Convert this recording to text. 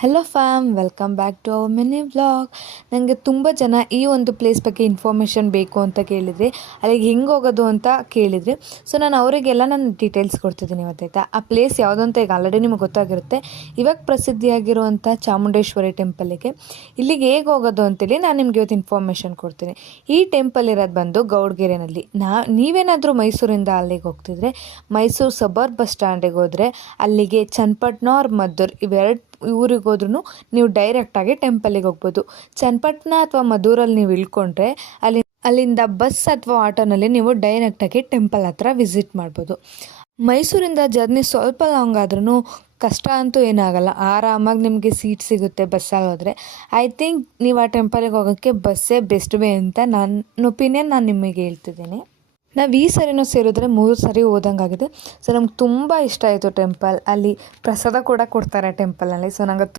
Hello fam, welcome back to our mini vlog. ನನಗೆ ತುಂಬ ಜನ ಈ ಒಂದು ಪ್ಲೇಸ್ ಬಗ್ಗೆ ಇನ್ಫಾರ್ಮೇಷನ್ ಬೇಕು ಅಂತ ಕೇಳಿದರೆ, ಅಲ್ಲಿಗೆ ಹೆಂಗೆ ಹೋಗೋದು ಅಂತ ಕೇಳಿದರೆ, ಸೊ ನಾನು ಅವರಿಗೆಲ್ಲ ನಾನು ಡೀಟೇಲ್ಸ್ ಕೊಡ್ತಿದ್ದೀನಿ ಇವತ್ತಾಯ್ತಾ. ಆ ಪ್ಲೇಸ್ ಯಾವುದು ಅಂತ ಈಗ ಆಲ್ರೆಡಿ ನಿಮಗೆ ಗೊತ್ತಾಗಿರುತ್ತೆ. ಇವಾಗ ಪ್ರಸಿದ್ಧಿಯಾಗಿರುವಂಥ ಚಾಮುಂಡೇಶ್ವರಿ ಟೆಂಪಲಿಗೆ ಇಲ್ಲಿಗೆ ಹೇಗೆ ಹೋಗೋದು ಅಂತೇಳಿ ನಾನು ನಿಮಗೆ ಇವತ್ತು ಇನ್ಫಾರ್ಮೇಷನ್ ಕೊಡ್ತೀನಿ. ಈ ಟೆಂಪಲ್ ಇರೋದು ಬಂದು ಗೌಡ್ಗೆರೆನಲ್ಲಿ. ನೀವೇನಾದರೂ ಮೈಸೂರಿಂದ ಅಲ್ಲಿಗೆ ಹೋಗ್ತಿದ್ರೆ, ಮೈಸೂರು ಸಬರ್ ಬಸ್ ಸ್ಟ್ಯಾಂಡಿಗೆ ಹೋದರೆ ಅಲ್ಲಿಗೆ ಚನ್ನಪಟ್ಟಣ ಅವ್ರ ಮದ್ದೂರು ಇವೆರಡು ಊರಿಗೆ ಹೋದ್ರೂ ನೀವು ಡೈರೆಕ್ಟಾಗಿ ಟೆಂಪಲಿಗೆ ಹೋಗ್ಬೋದು. ಚನ್ನಪಟ್ಟಣ ಅಥವಾ ಮದ್ದೂರಲ್ಲಿ ನೀವು ಇಳ್ಕೊಂಡ್ರೆ ಅಲ್ಲಿಂದ ಬಸ್ ಅಥವಾ ಆಟೋನಲ್ಲಿ ನೀವು ಡೈರೆಕ್ಟಾಗಿ ಟೆಂಪಲ್ ಹತ್ರ ವಿಸಿಟ್ ಮಾಡ್ಬೋದು. ಮೈಸೂರಿಂದ ಜರ್ನಿ ಸ್ವಲ್ಪ ಲಾಂಗ್ ಆದ್ರೂ ಕಷ್ಟ ಅಂತೂ ಏನಾಗಲ್ಲ, ಆರಾಮಾಗಿ ನಿಮಗೆ ಸೀಟ್ ಸಿಗುತ್ತೆ ಬಸ್ಸಲ್ಲಿ ಹೋದರೆ. ಐ ಥಿಂಕ್ ನೀವು ಆ ಟೆಂಪಲಿಗೆ ಹೋಗೋಕ್ಕೆ ಬಸ್ಸೇ ಬೆಸ್ಟ್ ವೇ ಅಂತ ನನ್ನ ಒಪಿನಿಯನ್ ನಾನು ನಿಮಗೆ ಹೇಳ್ತಿದ್ದೀನಿ. ನಾವು ಈ ಸರಿನೂ ಸೇರಿದ್ರೆ 3 ಸರಿ ಹೋದಂಗಾಗಿದೆ. ಸೊ ನಮ್ಗೆ ತುಂಬ ಇಷ್ಟ ಆಯಿತು ಟೆಂಪಲ್. ಅಲ್ಲಿ ಪ್ರಸಾದ ಕೂಡ ಕೊಡ್ತಾರೆ ಟೆಂಪಲಲ್ಲಿ. ಸೊ ನಂಗೆ